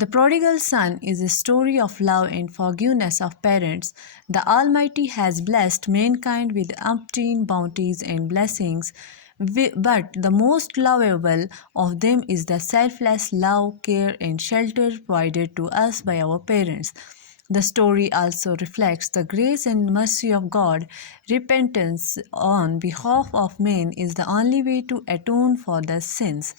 The prodigal son is a story of love and forgiveness of parents. The Almighty has blessed mankind with umpteen bounties and blessings, but the most lovable of them is the selfless love, care, and shelter provided to us by our parents. The story also reflects the grace and mercy of God. Repentance on behalf of men is the only way to atone for their sins.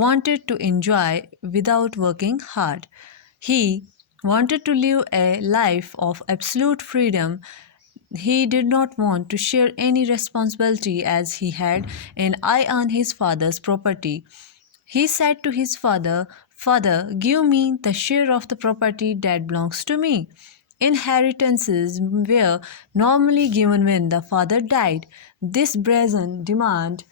wanted to enjoy without working hard. He wanted to live a life of absolute freedom. He did not want to share any responsibility as he had an eye on his father's property. He said to his father, "Father, give me the share of the property that belongs to me." Inheritances were normally given when the father died. This brazen demand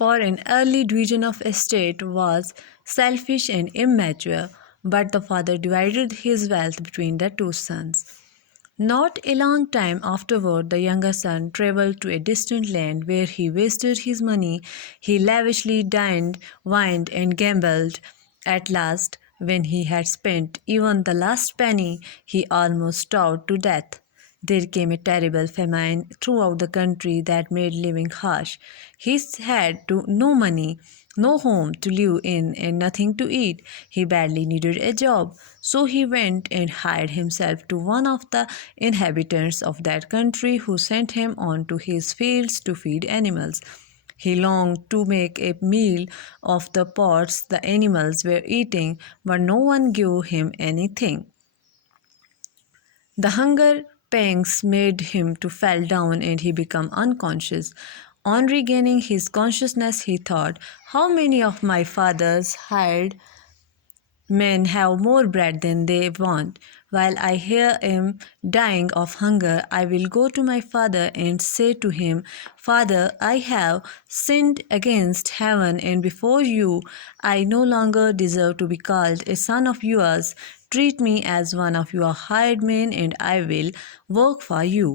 for an early division of estate was selfish and immature, but the father divided his wealth between the two sons. Not a long time afterward, the younger son traveled to a distant land where he wasted his money. He lavishly dined, wined, and gambled. At last, when he had spent even the last penny, he almost starved to death. There came a terrible famine throughout the country that made living harsh. He had no money, no home to live in, and nothing to eat. He badly needed a job, so he went and hired himself to one of the inhabitants of that country, who sent him on to his fields to feed animals. He longed to make a meal of the pods the animals were eating, but no one gave him anything. The hunger pangs made him to fall down and he became unconscious. On regaining his consciousness, he thought, "How many of my father's hired men have more bread than they want? While I here am dying of hunger, I will go to my father and say to him, 'Father, I have sinned against heaven and before you. I no longer deserve to be called a son of yours. Treat me as one of your hired men and I will work for you.'"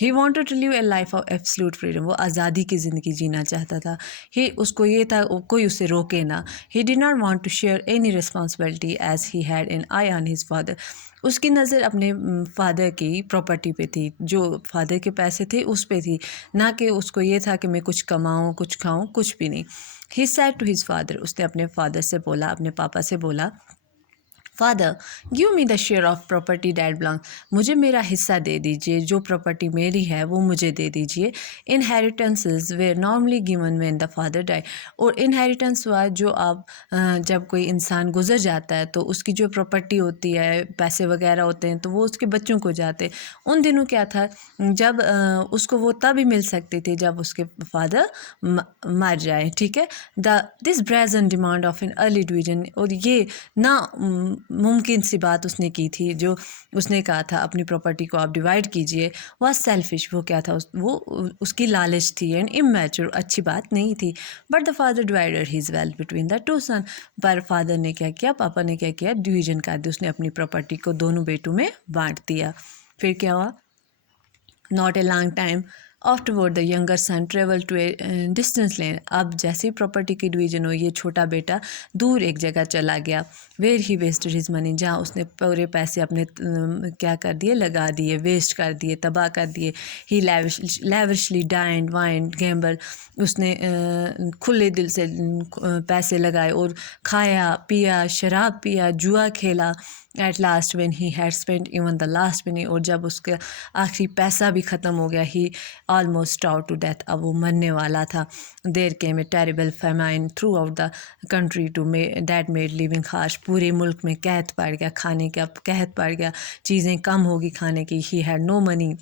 He wanted to live a life of absolute freedom, وہ آزادی کی زندگی جینا چاہتا تھا. اس کو یہ تھا کوئی اسے روکے نہ. He did not want to share any responsibility as he had an eye on his father. اس کی نظر اپنے فادر کی پراپرٹی پہ تھی، جو فادر کے پیسے تھے اس پہ تھی، نہ کہ اس کو یہ تھا کہ میں کچھ کماؤں کچھ کھاؤں، کچھ بھی نہیں. He said to his father, اس نے اپنے فادر سے بولا، اپنے پاپا سے بولا، father give me the share of property that belong, مجھے میرا حصہ دے دیجیے، جو پراپرٹی میری ہے وہ مجھے دے دیجیے. Inheritances were normally given when the father die, اور انہیریٹنس ہوا جو آپ جب کوئی انسان گزر جاتا ہے تو اس کی جو پراپرٹی ہوتی ہے، پیسے وغیرہ ہوتے ہیں تو وہ اس کے بچوں کو جاتے. ان دنوں کیا تھا، جب اس کو وہ تب ہی مل سکتے تھے جب اس کے فادر مر جائے. ٹھیک ہے، دس brazen demand of an early division, اور یہ نہ ممکن سی بات اس نے کی تھی، جو اس نے کہا تھا اپنی پراپرٹی کو آپ ڈیوائڈ کیجئے، واز سیلفش. وہ کیا تھا، وہ اس کی لالچ تھی اینڈ امیچور، اچھی بات نہیں تھی. But the father divided his wealth between the two son, پر فادر نے کیا کیا، پاپا نے کیا کیا، ڈویژن کر دی. اس نے اپنی پراپرٹی کو دونوں بیٹوں میں بانٹ دیا. پھر کیا ہوا، not a long time afterward the younger son traveled to a distance land. اب جیسے پراپرٹی کی ڈویژن ہوئی، یہ چھوٹا بیٹا دور ایک جگہ چلا گیا. where he wasted his money، جہاں اس نے پورے پیسے اپنے کیا کر دیے، لگا دیے، ویسٹ کر دیے، تباہ کر دیے. he lavishly dined wined gambled، اس نے کھلے دل سے پیسے لگائے اور کھایا پیا، شراب پیا، جوا کھیلا. At last when he had spend even the last penny، اور جب اس کا آخری پیسہ بھی ختم ہو گیا، he almost starved to death, اب وہ مرنے والا تھا. دیر came a terrible famine throughout the country that made living harsh، پورے ملک میں قحط پڑ گیا، کھانے کا قحط پڑ گیا، چیزیں کم ہوگی کھانے کی. he had no money،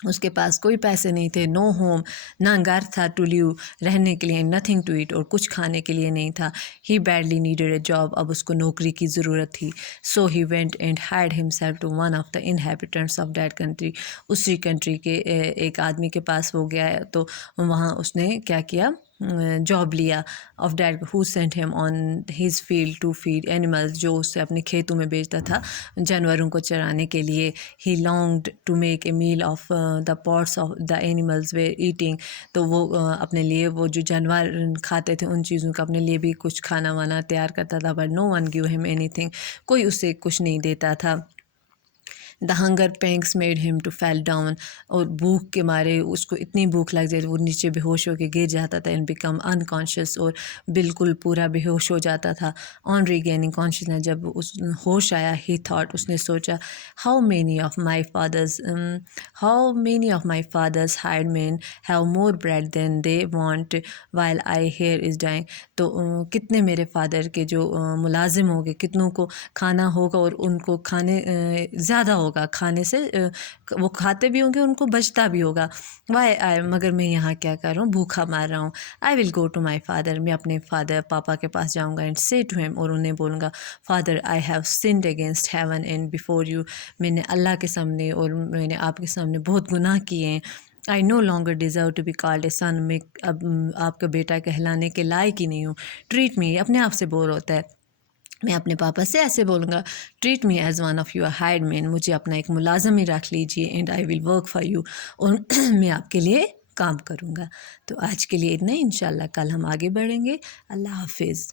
اس کے پاس کوئی پیسے نہیں تھے. نو ہوم، نہ گھر تھا. ٹو لیو، رہنے کے لیے. نتھنگ ٹو ایٹ، اور کچھ کھانے کے لیے نہیں تھا. He badly needed a job, اب اس کو نوکری کی ضرورت تھی. So he went and hide himself to one of the inhabitants of that country, اسی کنٹری کے ایک آدمی کے پاس ہو گیا ہے، تو وہاں اس نے کیا کیا، جاب لیا. Of that who sent him on his field to feed animals, جو اسے اپنے کھیتوں میں بھیجتا تھا جانوروں کو چرانے کے لیے. He longed to make a meal of the parts of the animals were eating, تو وہ اپنے لیے وہ جو جانور کھاتے تھے ان چیزوں کا اپنے لیے بھی کچھ کھانا وانا تیار کرتا تھا. بٹ نو ون گیو ہم اینی تھنگ، کوئی اسے کچھ نہیں دیتا تھا. دا ہنگر پینکس میڈ ہم ٹو فیل ڈاؤن، اور بھوک کے مارے اس کو اتنی بھوک لگ جاتی وہ نیچے بے ہوش ہو کے گر جاتا تھا. اینڈ بیکم انکانشیس، اور بالکل پورا بے ہوش ہو جاتا تھا. آن ریگیننگ کانشیسنیس، جب اس ہوش آیا، ہی تھاٹ، اس نے سوچا، how many of my father's hired men have more bread than they want while I here is dying, تو کتنے میرے فادر کے جو ملازم ہوں گے، کتنوں کو کھانا ہوگا اور ان کو کھانے زیادہ ہوگا، کھانے سے وہ کھاتے بھی ہوں گے، ان کو بچتا بھی ہوگا. مگر میں یہاں کیا کر رہا ہوں، بھوکھا مار رہا ہوں. آئی ول گو ٹو مائی فادر، میں اپنے پاپا کے پاس جاؤں گا. اینڈ سے ٹو ہیم، اور انہیں بولوں گا، father I have sinned against heaven and before you, میں نے اللہ کے سامنے اور میں نے آپ کے سامنے بہت گناہ کیے ہیں. I no longer deserve to be called a son, میں اب آپ کا بیٹا کہلانے کے لائق ہی نہیں ہوں. ٹریٹ می، اپنے آپ سے بول ہوتا ہے، میں اپنے پاپا سے ایسے بولوں گا، treat me as one of your hired men, مجھے اپنا ایک ملازم ہی رکھ لیجیے. And I will work for you, اور میں آپ کے لیے کام کروں گا. تو آج کے لیے اتنا ہی، انشاءاللہ کل ہم آگے بڑھیں گے. اللہ حافظ.